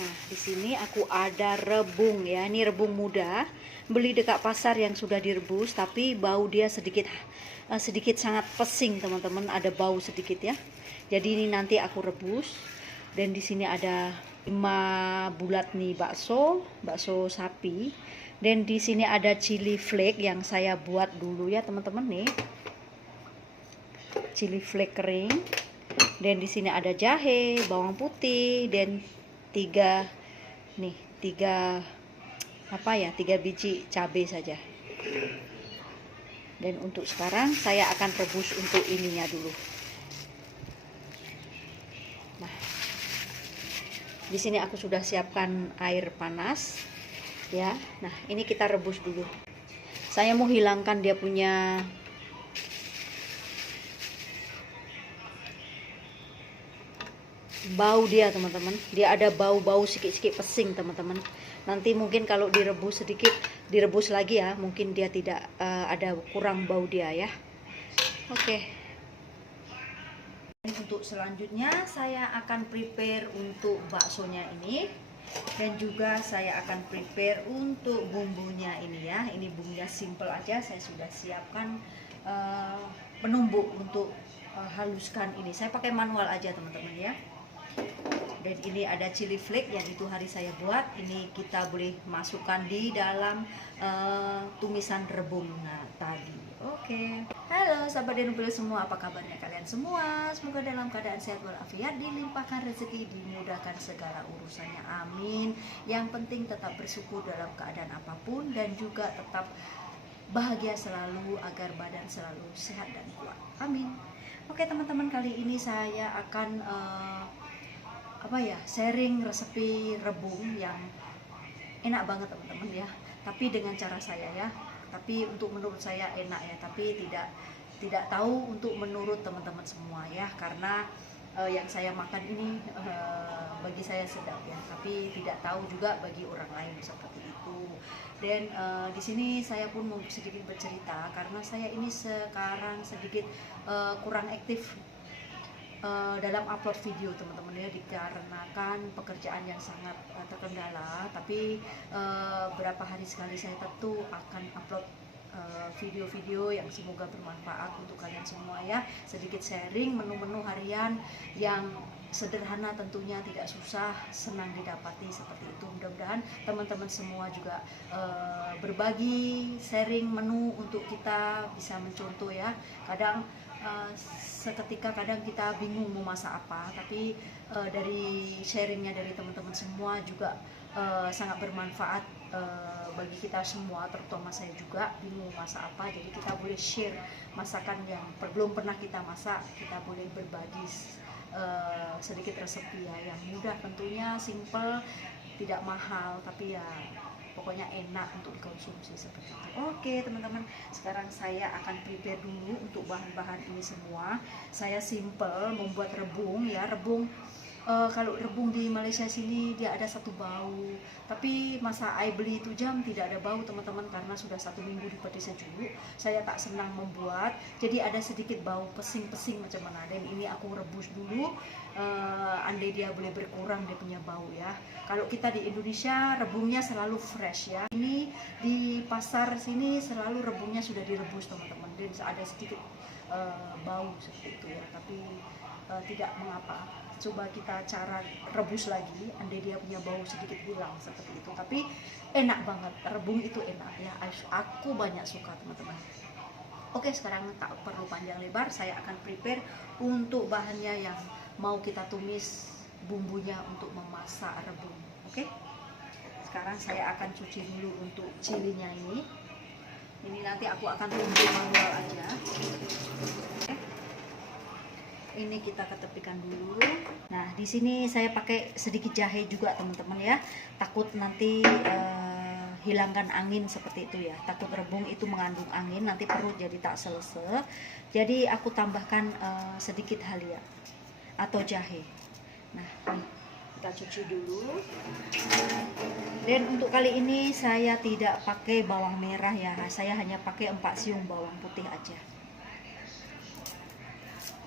Nah, di sini aku ada rebung ya. Ini rebung muda. Beli dekat pasar yang sudah direbus, tapi bau dia sedikit sangat pesing, teman-teman. Ada bau sedikit ya. Jadi ini nanti aku rebus. Dan di sini ada 5 bulat nih bakso sapi. Dan di sini ada chili flake yang saya buat dulu ya, teman-teman nih. Chili flake kering. Dan di sini ada jahe, bawang putih, dan tiga biji cabai saja. Dan untuk sekarang saya akan rebus untuk ininya dulu. Nah, di sini aku sudah siapkan air panas ya. Nah, ini kita rebus dulu. Saya mau hilangkan dia punya bau dia, teman-teman. Dia ada bau-bau sikit-sikit pesing, teman-teman. Nanti mungkin kalau direbus sedikit, direbus lagi ya, mungkin dia tidak ada kurang bau dia ya. Oke. Untuk selanjutnya saya akan prepare untuk baksonya ini, dan juga saya akan prepare untuk bumbunya ini ya. Ini bumbunya simple aja, saya sudah siapkan penumbuk untuk haluskan ini. Saya pakai manual aja, teman-teman ya. Dan ini ada chili flake yang itu hari saya buat. Ini kita boleh masukkan di dalam tumisan rebung tadi. Oke. Halo sahabat Denupil semua, apa kabarnya kalian semua? Semoga dalam keadaan sehat walafiat, dilimpahkan rezeki, dimudahkan segala urusannya. Amin. Yang penting tetap bersyukur dalam keadaan apapun, dan juga tetap bahagia selalu agar badan selalu sehat dan kuat. Amin. Oke teman-teman, kali ini saya akan sharing resepi rebung yang enak banget, teman-teman ya. Tapi dengan cara saya ya. Tapi untuk menurut saya enak ya. Tapi tidak tahu untuk menurut teman-teman semua ya. Karena yang saya makan ini bagi saya sedap ya. Tapi tidak tahu juga bagi orang lain seperti itu. Dan di sini saya pun mau sedikit bercerita karena saya ini sekarang sedikit kurang aktif dalam upload video, teman-teman ya, dikarenakan pekerjaan yang sangat terkendala. Tapi berapa hari sekali saya tentu akan upload video-video yang semoga bermanfaat untuk kalian semua ya. Sedikit sharing menu-menu harian yang sederhana, tentunya tidak susah, senang didapati seperti itu. Mudah-mudahan teman-teman semua juga berbagi sharing menu untuk kita bisa mencontoh ya. Kadang seketika kadang kita bingung mau masak apa, tapi dari sharingnya dari teman-teman semua juga sangat bermanfaat bagi kita semua, terutama saya juga bingung masak apa. Jadi kita boleh share masakan yang belum pernah kita masak, kita boleh berbagi sedikit resepi ya, yang mudah tentunya, simple, tidak mahal, tapi ya pokoknya enak untuk dikonsumsi seperti itu. Oke teman-teman, sekarang saya akan prepare dulu untuk bahan-bahan ini semua. Saya simple membuat rebung ya. Rebung kalau rebung di Malaysia sini dia ada satu bau, tapi masa I beli itu jam tidak ada bau, teman-teman, karena sudah 1 minggu di peti sejuk. Saya tak senang membuat, jadi ada sedikit bau pesing-pesing macam mana. Dan ini aku rebus dulu, andai dia boleh berkurang dia punya bau ya. Kalau kita di Indonesia rebungnya selalu fresh ya. Ini di pasar sini selalu rebungnya sudah direbus, teman-teman, dan ada sedikit bau seperti itu ya. Tapi tidak mengapa, coba kita cara rebus lagi, andai dia punya bau sedikit hilang seperti itu. Tapi enak banget, rebung itu enak ya, aku banyak suka, teman-teman. Oke, sekarang tak perlu panjang lebar, saya akan prepare untuk bahannya yang mau kita tumis bumbunya untuk memasak rebung. Oke, sekarang saya akan cuci dulu untuk cilinya ini nanti aku akan tumbuk manual aja. Oke. Ini kita ketepikan dulu. Nah, di sini saya pakai sedikit jahe juga, teman-teman ya. Takut nanti hilangkan angin seperti itu ya. Takut rebung itu mengandung angin, nanti perut jadi tak selesai. Jadi aku tambahkan sedikit halia atau jahe. Nah, nih kita cuci dulu. Dan untuk kali ini saya tidak pakai bawang merah ya. Saya hanya pakai 4 siung bawang putih aja.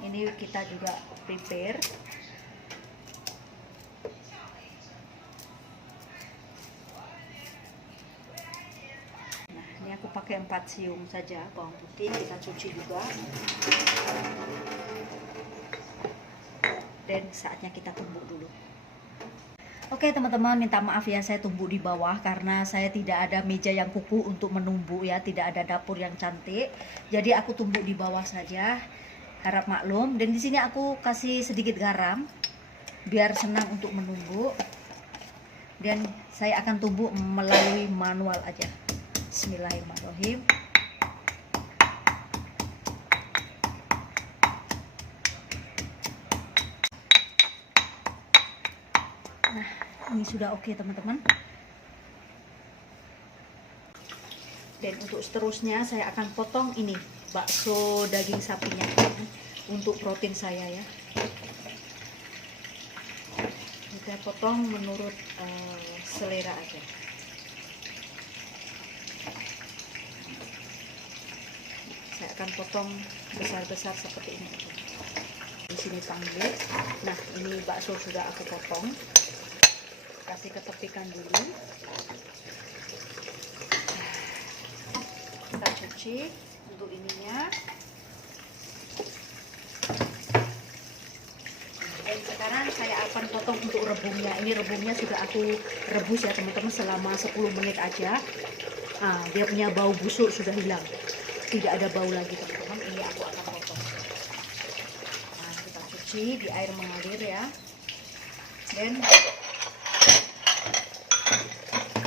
Ini kita juga prepare. pakai 4 siung saja bawang putih, kita cuci juga. Dan saatnya kita tumbuk dulu. Oke teman-teman, minta maaf ya saya tumbuk di bawah karena saya tidak ada meja yang kuku untuk menumbuk ya, tidak ada dapur yang cantik. Jadi aku tumbuk di bawah saja. Harap maklum. Dan di sini aku kasih sedikit garam biar senang untuk menumbuk. Dan saya akan tumbuk melalui manual aja. Bismillahirrahmanirrahim. Nah, ini sudah oke teman-teman. Dan untuk seterusnya saya akan potong ini bakso daging sapinya untuk protein saya ya. Kita potong menurut selera aja. Saya akan potong besar-besar seperti ini. Di sini panggil. Nah, ini bakso sudah aku potong. Kasih ketepikan dulu. Kita cuci untuk ininya. Dan sekarang saya akan potong untuk rebungnya. Ini rebungnya sudah aku rebus ya teman-teman selama 10 menit aja. Dia punya bau busuk sudah hilang. Tidak ada bau lagi teman-teman. Ini aku akan potong. Nah, kita cuci di air mengalir ya. Dan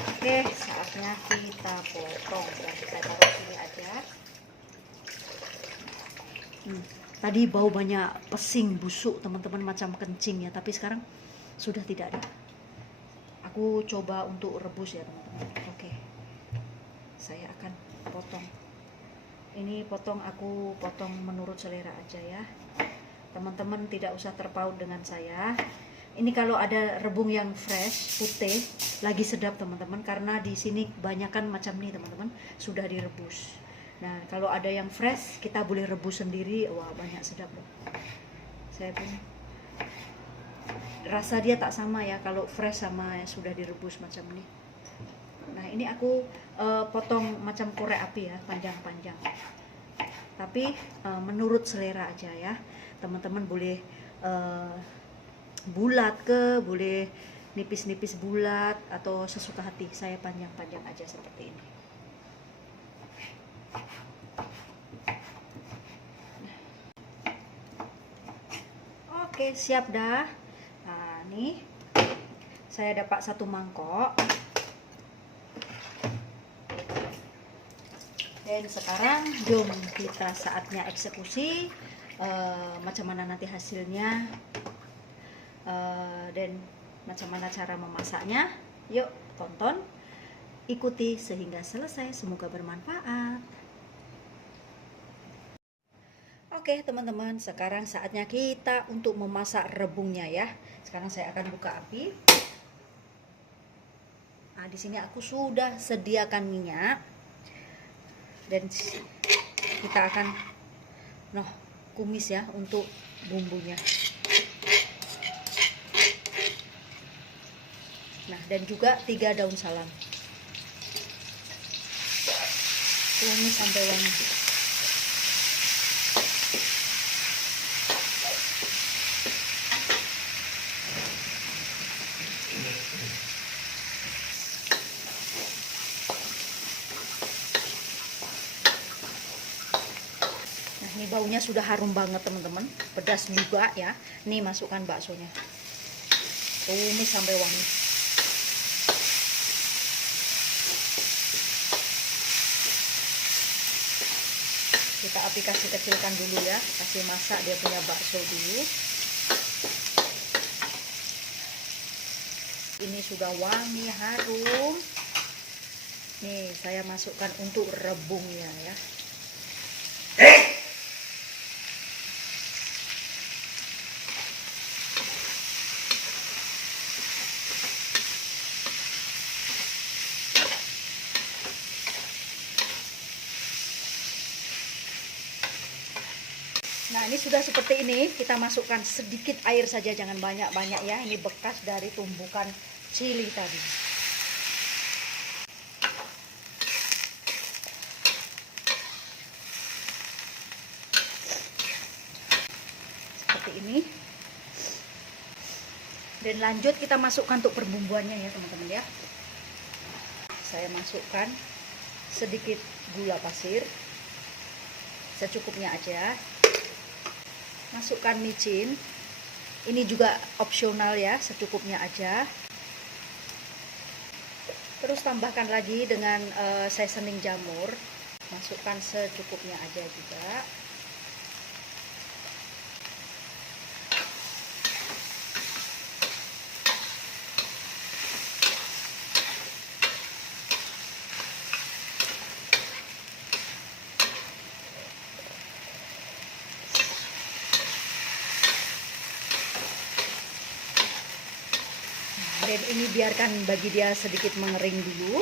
oke, saatnya kita potong. Dan kita taruh sini aja. Tadi bau banyak pesing busuk teman-teman, macam kencing ya, tapi sekarang sudah tidak ada. Aku coba untuk rebus ya teman-teman. Oke, saya akan potong. Ini aku potong menurut selera aja ya. Teman-teman tidak usah terpaut dengan saya. Ini kalau ada rebung yang fresh, putih, lagi sedap teman-teman, karena di sini kebanyakan macam nih teman-teman, sudah direbus. Nah, kalau ada yang fresh, kita boleh rebus sendiri. Wah, banyak sedap loh. Saya pun rasa dia tak sama ya kalau fresh sama yang sudah direbus macam ini. Nah, ini aku potong macam korek api ya, panjang-panjang. Tapi menurut selera aja ya. Teman-teman boleh bulat boleh nipis-nipis bulat atau sesuka hati. Saya panjang-panjang aja seperti ini. Oke, siap dah. Nah, nih saya dapat 1 mangkok. Dan sekarang jom kita saatnya eksekusi. Macam mana nanti hasilnya, dan macam mana cara memasaknya. Yuk tonton, ikuti sehingga selesai, semoga bermanfaat. Oke teman-teman, sekarang saatnya kita untuk memasak rebungnya ya. Sekarang saya akan buka api. Nah, di sini aku sudah sediakan minyak. Dan kita akan kumis ya untuk bumbunya. Nah, dan juga 3 daun salam. Tumis sampai wangi. Ini baunya sudah harum banget teman-teman, pedas juga ya. Nih masukkan baksonya, tumis sampai wangi. Kita api kasih kecilkan dulu ya, kasih masak dia punya bakso dulu. Ini sudah wangi, harum. Nih saya masukkan untuk rebungnya ya. Nah, ini sudah seperti ini. Kita masukkan sedikit air saja, jangan banyak-banyak ya. Ini bekas dari tumbukan cili tadi. Dan lanjut kita masukkan untuk perbumbuannya ya teman-teman ya. Saya masukkan sedikit gula pasir, secukupnya aja. Masukkan micin, ini juga opsional ya, secukupnya aja. Terus tambahkan lagi dengan seasoning jamur, masukkan secukupnya aja juga. Dan ini biarkan bagi dia sedikit mengering dulu.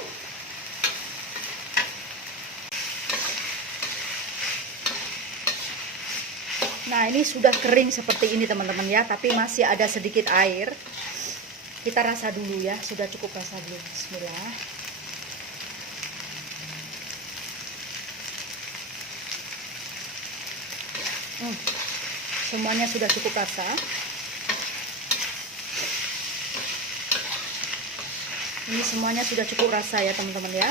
Nah, ini sudah kering seperti ini teman-teman ya, tapi masih ada sedikit air. Kita rasa dulu ya, sudah cukup rasa belum? Bismillah. Semuanya sudah cukup rasa. Ini semuanya sudah cukup rasa ya teman-teman ya.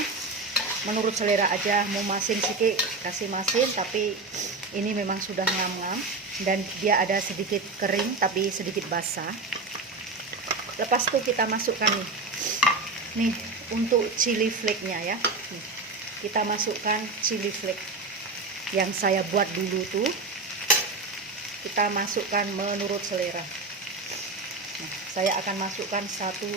Menurut selera aja, mau masin sikit kasih masin, tapi ini memang sudah ngam-ngam dan dia ada sedikit kering tapi sedikit basah. Lepas itu kita masukkan nih untuk chili flake-nya ya. Nih, kita masukkan chili flake yang saya buat dulu tuh. Kita masukkan menurut selera. Nah, saya akan masukkan satu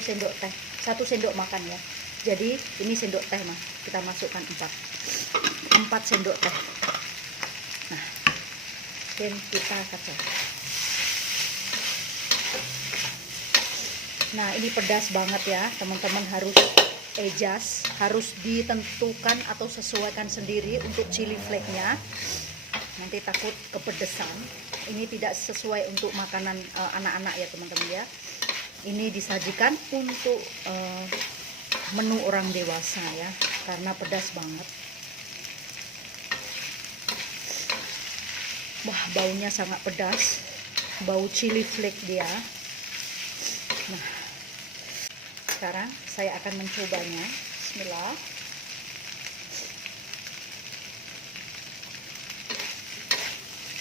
sendok teh, 1 sendok makan ya. Jadi ini sendok teh mah, kita masukkan 4 sendok teh. Nah, dan kita kacau. Nah, ini pedas banget ya teman-teman, harus adjust, harus ditentukan atau sesuaikan sendiri untuk chili flake-nya. Nanti takut kepedesan. Ini tidak sesuai untuk makanan anak-anak ya teman-teman ya. Ini disajikan untuk menu orang dewasa ya, karena pedas banget. Wah, baunya sangat pedas, bau chili flake dia. Nah, sekarang saya akan mencobanya. Bismillah.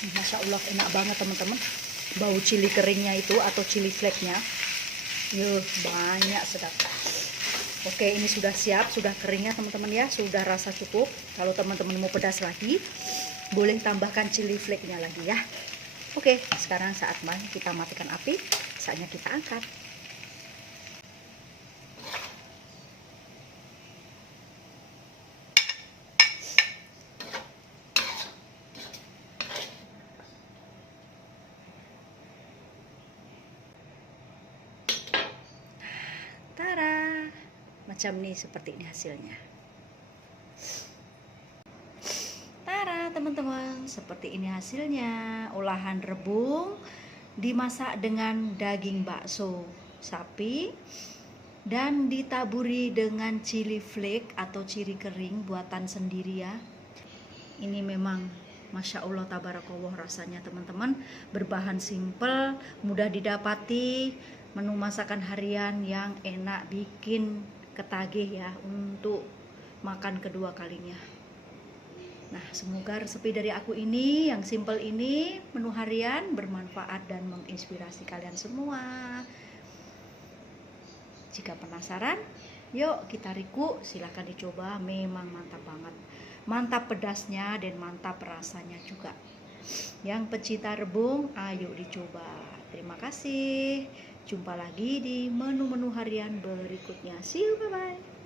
Masya Allah, enak banget teman-teman. Bau cili keringnya itu atau chili flake-nya, banyak sedap. Oke, ini sudah siap, sudah keringnya teman-teman ya, sudah rasa cukup. Kalau teman-teman mau pedas lagi, boleh tambahkan chili flake-nya lagi ya. Oke, sekarang saat kita matikan api, saatnya kita angkat. Tara, macam nih, seperti ini hasilnya. Tara teman-teman, seperti ini hasilnya. Olahan rebung dimasak dengan daging bakso sapi dan ditaburi dengan chili flake atau ciri kering buatan sendiri ya. Ini memang Masya Allah tabarakallah rasanya teman-teman, berbahan simple, mudah didapati, menu masakan harian yang enak, bikin ketagih ya untuk makan kedua kalinya. Nah, semoga resepi dari aku ini yang simple ini, menu harian, bermanfaat dan menginspirasi kalian semua. Jika penasaran, yuk kita riku, silahkan dicoba, memang mantap banget. Mantap pedasnya dan mantap rasanya juga. Yang pecinta rebung, ayo dicoba. Terima kasih. Jumpa lagi di menu-menu harian berikutnya. See you, bye-bye.